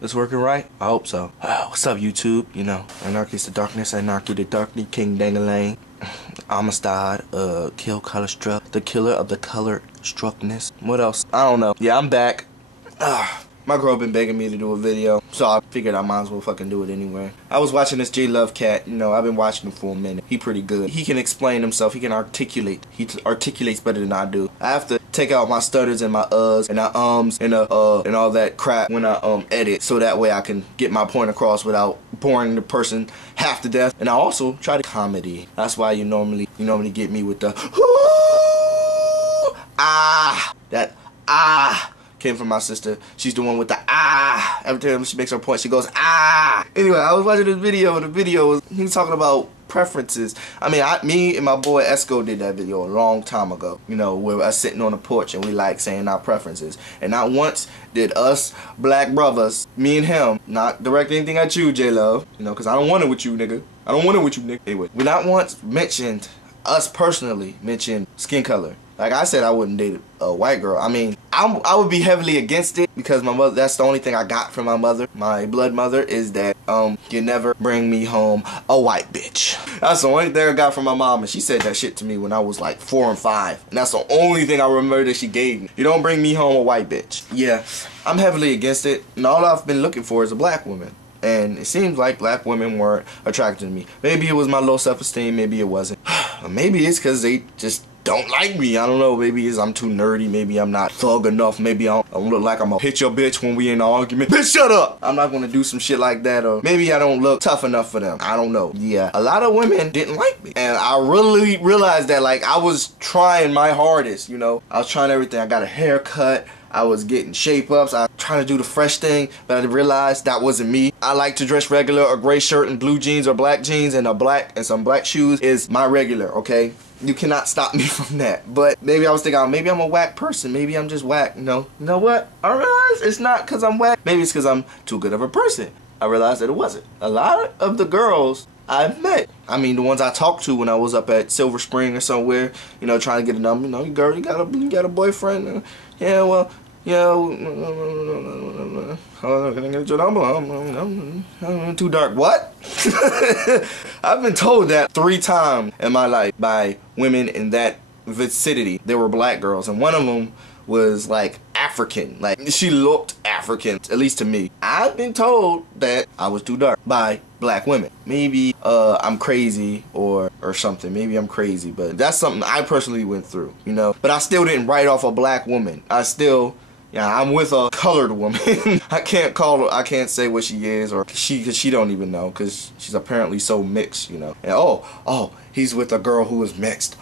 It's working right? I hope so. What's up, YouTube? You know, Anarchy's the darkness, Anarchy the darkness, King Dangalang, Amistad, Kill Color Struck, the killer of the color struckness. What else? I don't know. Yeah, I'm back. My girl been begging me to do a video, so I figured I might as well fucking do it anyway. I was watching this J Love cat, you know, I've been watching him for a minute. He pretty good. He can explain himself, he can articulate. He articulates better than I do. I have to take out my stutters and my uhs and my ums and all that crap when I edit, so that way I can get my point across without boring the person half to death. And I also try to comedy. That's why you normally get me with the came from my sister. She's the one with the every time she makes her point she goes Anyway, I was watching this video and the video was he was talking about preferences. I mean, me and my boy Esco did that video a long time ago, you know, where us sitting on the porch and we like saying our preferences. And not once did us black brothers, me and him, not direct anything at you, J Love, you know, because I don't want it with you, nigga. I don't want it with you, nigga. Anyway, we not once mentioned, us personally mentioned skin color. Like I said, I wouldn't date a white girl. I mean, I would be heavily against it because my mother, that's the only thing I got from my mother, my blood mother, is that you never bring me home a white bitch. That's the only thing I got from my mom, and she said that shit to me when I was like 4 and 5. And that's the only thing I remember that she gave me. You don't bring me home a white bitch. Yeah, I'm heavily against it, and all I've been looking for is a black woman. And it seems like black women weren't attracted to me. Maybe it was my low self-esteem, maybe it wasn't. Maybe it's because they just don't like me. I don't know. Maybe it's I'm too nerdy. Maybe I'm not thug enough. Maybe I don't look like I'm gonna hit your bitch when we in an argument. Bitch, shut up! I'm not gonna do some shit like that. Or maybe I don't look tough enough for them. I don't know. Yeah, a lot of women didn't like me. And I really realized that, like, I was trying my hardest, you know. I was trying everything. I got a haircut. I was getting shape-ups. I was trying to do the fresh thing, but I realized that wasn't me. I like to dress regular. A gray shirt and blue jeans or black jeans and some black shoes is my regular, okay? You cannot stop me from that. But maybe I was thinking, maybe I'm a whack person. Maybe I'm just whack. No. You know what? I realized it's not because I'm whack. Maybe it's because I'm too good of a person. I realized that it wasn't. A lot of the girls I've met, I mean, the ones I talked to when I was up at Silver Spring or somewhere, you know, trying to get a number, you know, girl, you got a boyfriend? Yeah, well, yeah, can I get your number? I'm too dark. What? I've been told that 3 times in my life by women in that vicinity. They were black girls, and one of them was like African. Like, she looked African, at least to me. I've been told that I was too dark by black women. Maybe I'm crazy or something. Maybe I'm crazy, but that's something I personally went through, you know. But I still didn't write off a black woman. I'm with a colored woman. I can't call her, I can't say what she is, or cause she don't even know, cause she's apparently so mixed, you know. And oh, he's with a girl who is mixed.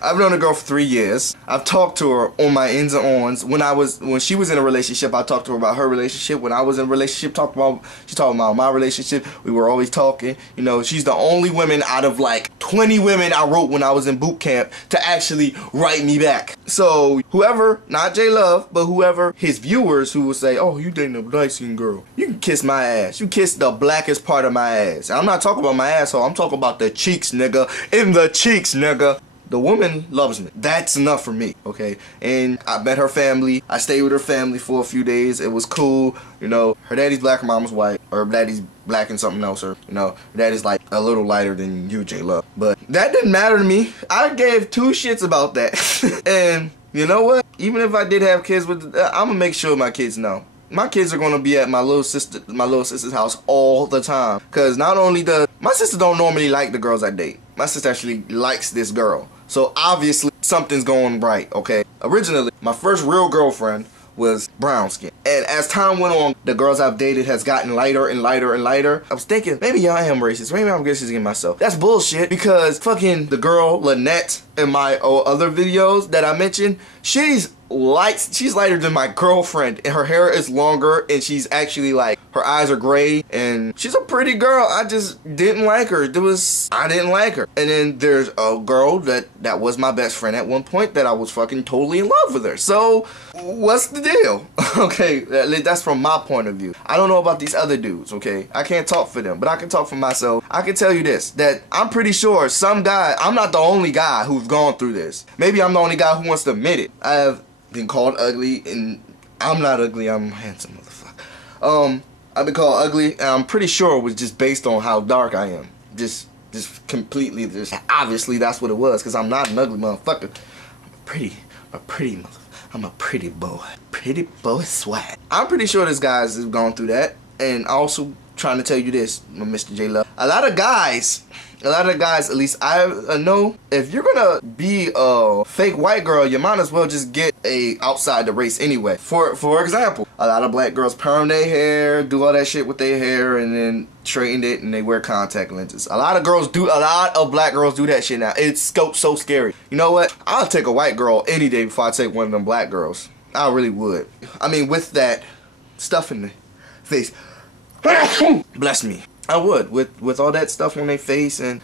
I've known a girl for 3 years. I've talked to her on my ins and ons. When she was in a relationship, I talked to her about her relationship. When I was in a relationship, she talked about my relationship. We were always talking. You know, she's the only woman out of like 20 women I wrote when I was in boot camp to actually write me back. So whoever, not J Love, but whoever his viewers who will say, oh, you dating a light-skinned girl, you can kiss my ass. You kiss the blackest part of my ass. I'm not talking about my asshole. I'm talking about the cheeks, nigga. In the cheeks, nigga. The woman loves me. That's enough for me, okay? And I met her family. I stayed with her family for a few days. It was cool, you know. Her daddy's black, her mom's white. Or her daddy's black and something else, or, you know, her daddy's like a little lighter than you, J Love. But that didn't matter to me. I gave 2 shits about that. And you know what? Even if I did have kids I'm gonna make sure my kids know. My kids are gonna be at my little sister's house all the time. Cause not only my sister don't normally like the girls I date. My sister actually likes this girl. So obviously something's going right, okay? Originally, my first real girlfriend was brown skin. And as time went on, the girls I've dated has gotten lighter and lighter and lighter. I was thinking, maybe I am racist. Maybe I'm racist against myself. That's bullshit, because fucking the girl, Lynette, in my other videos that I mentioned, she's lighter than my girlfriend, and her hair is longer, and she's actually like, her eyes are gray, and she's a pretty girl. I just didn't like her. I didn't like her. And then there's a girl that was my best friend at one point that I was fucking totally in love with her. So what's the deal? Okay, that's from my point of view. I don't know about these other dudes, okay? I can't talk for them, but I can talk for myself. I can tell you this, that I'm pretty sure some guy, I'm not the only guy who's gone through this. Maybe I'm the only guy who wants to admit it. I have been called ugly, and I'm not ugly, I'm handsome, motherfucker. I've been called ugly, and I'm pretty sure it was just based on how dark I am. Just completely, obviously that's what it was, because I'm not an ugly motherfucker. I'm a pretty boy. Pretty boy swag. I'm pretty sure this guy's has gone through that. And also trying to tell you this, Mr. J Love. A lot of guys, at least I know, if you're gonna be a fake white girl, you might as well just get a outside the race anyway. For example, a lot of black girls perm their hair, do all that shit with their hair, and then straighten it, and they wear contact lenses. A lot of black girls do that shit now. It's so scary. You know what? I'll take a white girl any day before I take one of them black girls. I really would. I mean, with that stuff in the face, bless me, I would. With all that stuff on their face and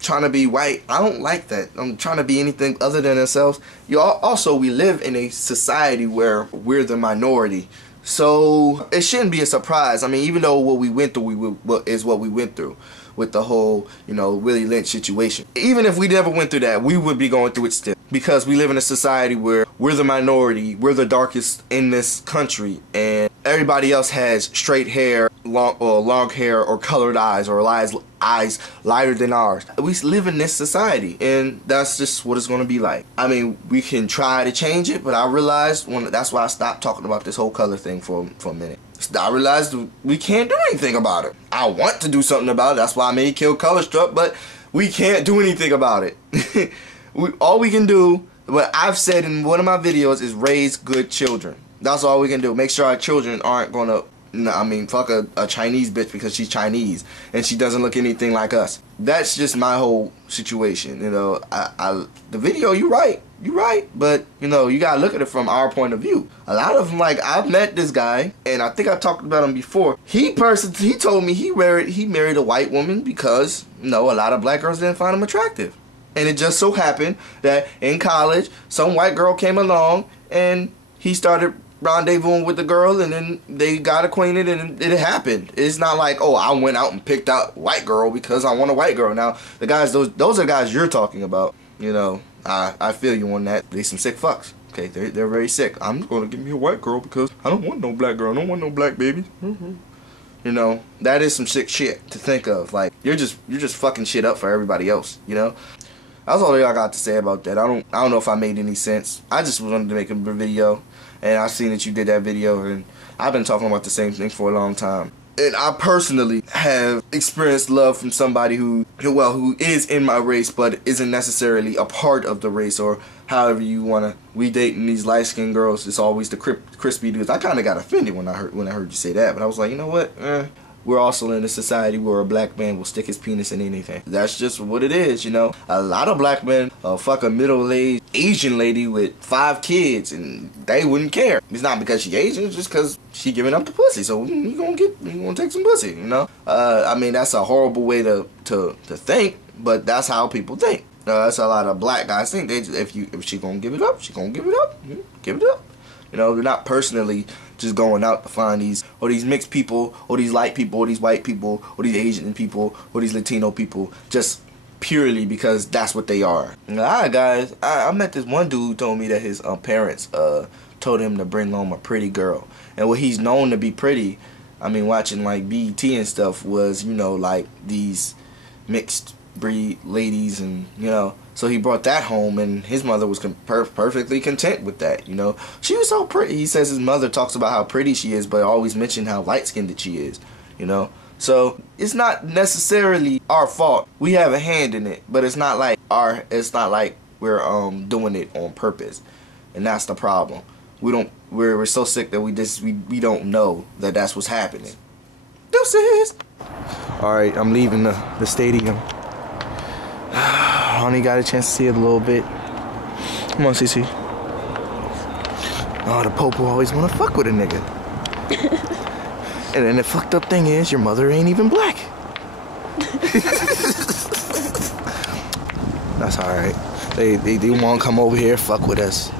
trying to be white, I don't like that. I'm trying to be anything other than themselves. Also, we live in a society where we're the minority, so it shouldn't be a surprise. I mean, even though what we went through is what we went through with the whole, you know, Willie Lynch situation. Even if we never went through that, we would be going through it still, because we live in a society where we're the minority, we're the darkest in this country, and everybody else has straight hair, long hair, or colored eyes, or eyes lighter than ours. We live in this society, and that's just what it's going to be like. I mean, we can try to change it, but I realized that's why I stopped talking about this whole color thing for a minute. I realized we can't do anything about it. I want to do something about it. That's why I made Kill Color Struck, but we can't do anything about it. All we can do, what I've said in one of my videos, is raise good children. That's all we can do. Make sure our children aren't gonna, I mean, fuck a Chinese bitch because she's Chinese and she doesn't look anything like us. That's just my whole situation. You know, the video, you're right, but you know, you gotta look at it from our point of view. A lot of them, like, I've met this guy, and I think I talked about him before. He told me he married a white woman because, you know, a lot of black girls didn't find him attractive. And it just so happened that in college, some white girl came along and he started rendezvousing with the girl, and then they got acquainted, and it happened. It's not like, oh, I went out and picked out white girl because I want a white girl. Now, the guys, those are the guys you're talking about. You know, I feel you on that. They some sick fucks. Okay, they're very sick. I'm going to give me a white girl because I don't want no black girl. I don't want no black babies. You know, that is some sick shit to think of. Like, you're just fucking shit up for everybody else, you know? That's all I got to say about that. I don't know if I made any sense. I just wanted to make a video, and I seen that you did that video, and I've been talking about the same thing for a long time. And I personally have experienced love from somebody who is in my race, but isn't necessarily a part of the race, or however you wanna. We dating these light-skinned girls. It's always the crispy dudes. I kind of got offended when I heard you say that, but I was like, you know what? We're also in a society where a black man will stick his penis in anything. That's just what it is, you know. A lot of black men fuck a middle-aged Asian lady with 5 kids, and they wouldn't care. It's not because she Asian, it's just because she giving up the pussy. So you gonna take some pussy, you know. I mean, that's a horrible way to think, but that's how people think. That's a lot of black guys think. If she gonna give it up, she gonna give it up. Give it up. You know, they're not personally just going out to find these mixed people, or these light people, or these white people, or these Asian people, or these Latino people, just purely because that's what they are. Alright, guys, I met this one dude who told me that his parents told him to bring home a pretty girl. And what he's known to be pretty, I mean, watching like BET and stuff, was, you know, like these mixed breed ladies, and you know, so he brought that home, and his mother was perfectly content with that. You know, she was so pretty. He says his mother talks about how pretty she is, but always mention how light-skinned she is. You know, so it's not necessarily our fault. We have a hand in it, but it's not like we're doing it on purpose, and that's the problem. We're so sick that we don't know that that's what's happening. Deuces. All right, I'm leaving the stadium. I only got a chance to see it a little bit. Come on, CC. Oh, the Pope will always want to fuck with a nigga. And then the fucked up thing is, your mother ain't even black. That's alright. They won't come over here fuck with us.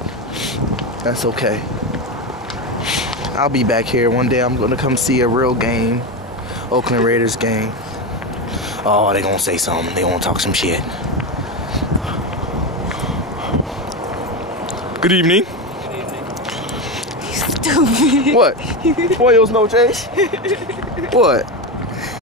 That's okay. I'll be back here one day. I'm gonna come see a real game. Oakland Raiders game. Oh, they gonna say something. They gonna talk some shit. Good evening. Good evening. You stupid. What? What, your no change? What?